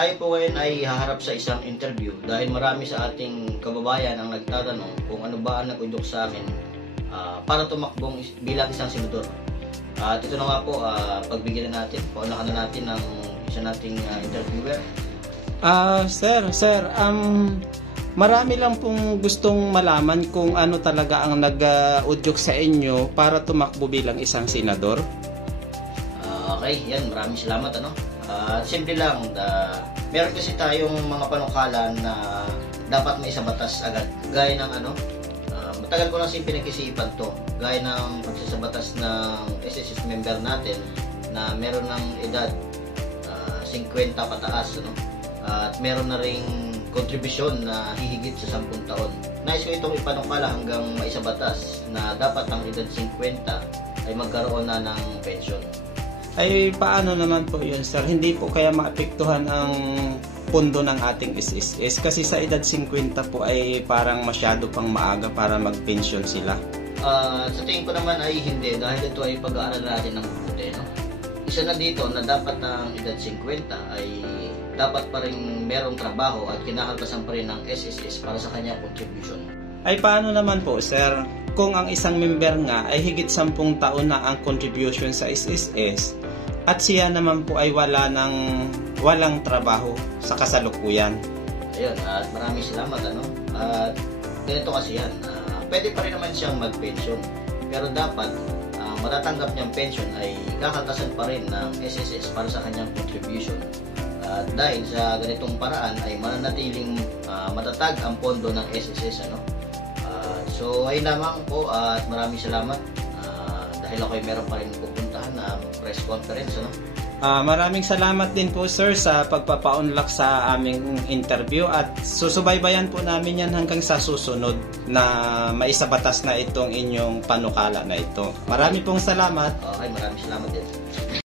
tayo po ngayon ay haharap sa isang interview dahil marami sa ating kababayan ang nagtatanong kung ano ba ang nag-udyok sa akin para tumakbong bilang isang senador. At ito na nga po, pagbigyan natin, paunahan na natin ng isa nating interviewer. Sir, marami lang pong gustong malaman kung ano talaga ang nag-udyok sa inyo para tumakbo bilang isang senador. Okay, yan, maraming salamat. Simple lang, meron kasi tayong mga panukalan na dapat may sa batas agad. Gaya ng matagal ko lang pinag-isipan to. Gaya ng pagsasabatas ng SSS member natin na meron ng edad 50 pataas, at meron na ring kontribusyon na hihigit sa 10 taon. Nais ko itong ipanukala hanggang maisabatas na dapat ang edad 50 ay magkaroon na ng pension. Ay paano naman po yun, sir? Hindi po kaya maapektuhan ang pondo ng ating SSS kasi sa edad 50 po ay parang masyado pang maaga para mag-pension sila? Sa tingin ko naman ay hindi, dahil ito ay pag-aaral natin ng mabuti. Isa na dito na dapat ng edad 50 ay dapat pa rin merong trabaho at kinakaltasan pa rin ng SSS para sa kanyang contribution. Ay paano naman po, sir, kung ang isang member nga ay higit 10 taon na ang contribution sa SSS at siya naman po ay walang trabaho sa kasalukuyan? Ayun, at maraming salamat. At ganito kasi yan, pwede pa rin naman siyang mag-pension, pero dapat matatanggap niyang pension ay kakaltasan pa rin ng SSS para sa kanyang contribution. At dahil sa ganitong paraan ay mananatiling matatag ang pondo ng SSS. So ayun lamang po, at maraming salamat dahil ako ay meron pa rin pupuntahan na press conference. Maraming salamat din po, sir, sa pagpapaunlak sa aming interview at susubaybayan po namin yan hanggang sa susunod na maisabatas na itong inyong panukala na ito. Marami pong salamat. Okay, maraming salamat din.